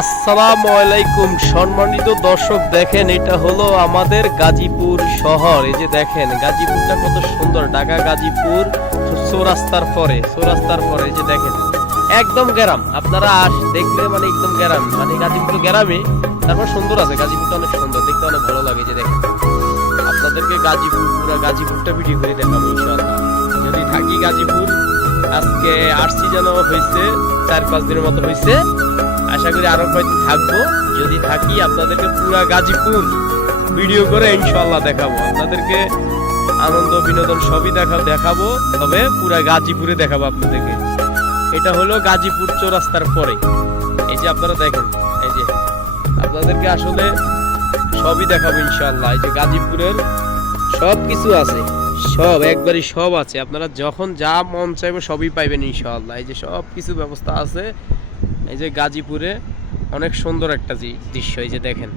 আসসালামু আলাইকুম সম্মানিত দর্শক, দেখেন এটা হলো আমাদের গাজীপুর শহর। এই যে দেখেন গাজীপুরটা কত সুন্দর, ঢাকা গাজীপুর চৌরাস্তার পরে এই যে দেখেন একদম গ্রাম। আপনারা দেখলে মানে একদম গ্রাম, মানে গাজীপুর গ্রামে, তারপর সুন্দর আছে। গাজীপুরটা অনেক সুন্দর, দেখতে অনেক ভালো লাগে। যে দেখেন আপনাদেরকে গাজীপুর, পুরো গাজীপুরটা ভিডিও করে দেখাবো ইনশাআল্লাহ। যদি থাকি গাজীপুর, আজকে আসছি যেন হয়েছে 4-5 দিনের মতো হয়েছে, আশা করি আরো কয়েকদিন থাকবো। যদি থাকি আপনাদেরকে পুরা গাজীপুর ভিডিও করে ইনশাআল্লাহ দেখাবো। আপনাদেরকে আনন্দ বিনোদন সবই দেখাবো, তবে পুরা গাজীপুরে দেখাবো আপনাদেরকে। এটা হলো গাজীপুর চৌরাস্তার পরে। এই যে আপনারা দেখেন, এই যে আপনাদেরকে আসলে সবই দেখাবো ইনশাআল্লাহ। এই যে গাজীপুরের সব কিছু আছে, সব একবারই সব আছে। আপনারা যখন যা মন চাইবে সবই পাইবেন ইনশাআল্লাহ। এই যে সব কিছু ব্যবস্থা আছে। এই যে গাজীপুরে অনেক সুন্দর একটা দৃশ্য, এই যে দেখেন।